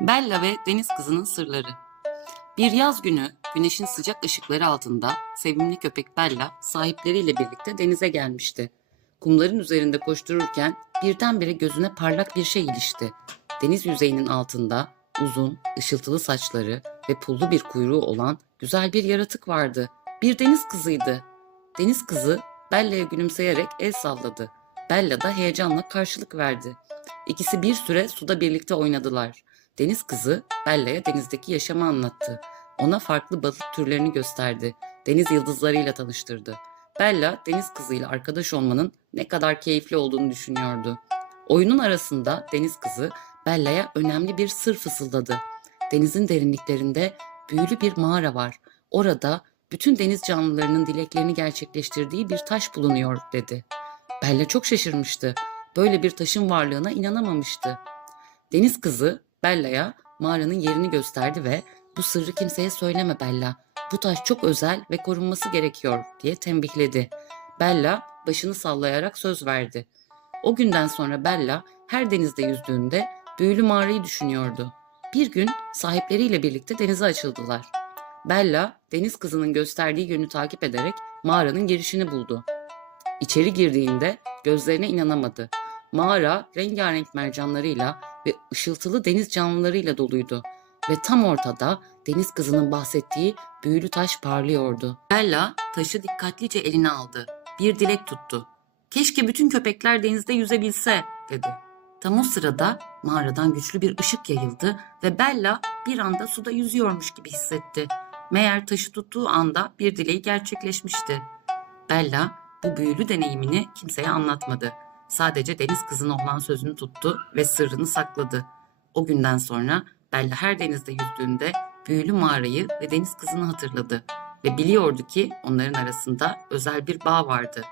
Bella ve Deniz Kızı'nın Sırları Bir yaz günü güneşin sıcak ışıkları altında sevimli köpek Bella sahipleriyle birlikte denize gelmişti. Kumların üzerinde koştururken birdenbire gözüne parlak bir şey ilişti. Deniz yüzeyinin altında uzun, ışıltılı saçları ve pullu bir kuyruğu olan güzel bir yaratık vardı. Bir deniz kızıydı. Deniz kızı Bella'ya gülümseyerek el salladı. Bella da heyecanla karşılık verdi. İkisi bir süre suda birlikte oynadılar. Deniz kızı Bella'ya denizdeki yaşamı anlattı. Ona farklı balık türlerini gösterdi. Deniz yıldızlarıyla tanıştırdı. Bella deniz kızıyla arkadaş olmanın ne kadar keyifli olduğunu düşünüyordu. Oyunun arasında deniz kızı Bella'ya önemli bir sır fısıldadı. Denizin derinliklerinde büyülü bir mağara var. Orada bütün deniz canlılarının dileklerini gerçekleştirdiği bir taş bulunuyor dedi. Bella çok şaşırmıştı. Böyle bir taşın varlığına inanamamıştı. Deniz kızı Bella'ya mağaranın yerini gösterdi ve bu sırrı kimseye söyleme Bella. Bu taş çok özel ve korunması gerekiyor diye tembihledi. Bella başını sallayarak söz verdi. O günden sonra Bella her denizde yüzdüğünde büyülü mağarayı düşünüyordu. Bir gün sahipleriyle birlikte denize açıldılar. Bella deniz kızının gösterdiği yönü takip ederek mağaranın girişini buldu. İçeri girdiğinde gözlerine inanamadı. Mağara rengarenk mercanlarıyla ve ışıltılı deniz canlılarıyla doluydu ve tam ortada deniz kızının bahsettiği büyülü taş parlıyordu. Bella taşı dikkatlice eline aldı. Bir dilek tuttu. Keşke bütün köpekler denizde yüzebilse dedi. Tam o sırada mağaradan güçlü bir ışık yayıldı ve Bella bir anda suda yüzüyormuş gibi hissetti. Meğer taşı tuttuğu anda bir dileği gerçekleşmişti. Bella bu büyülü deneyimini kimseye anlatmadı. Sadece deniz kızına olan sözünü tuttu ve sırrını sakladı. O günden sonra Bella her denizde yüzdüğünde büyülü mağarayı ve deniz kızını hatırladı ve biliyordu ki onların arasında özel bir bağ vardı.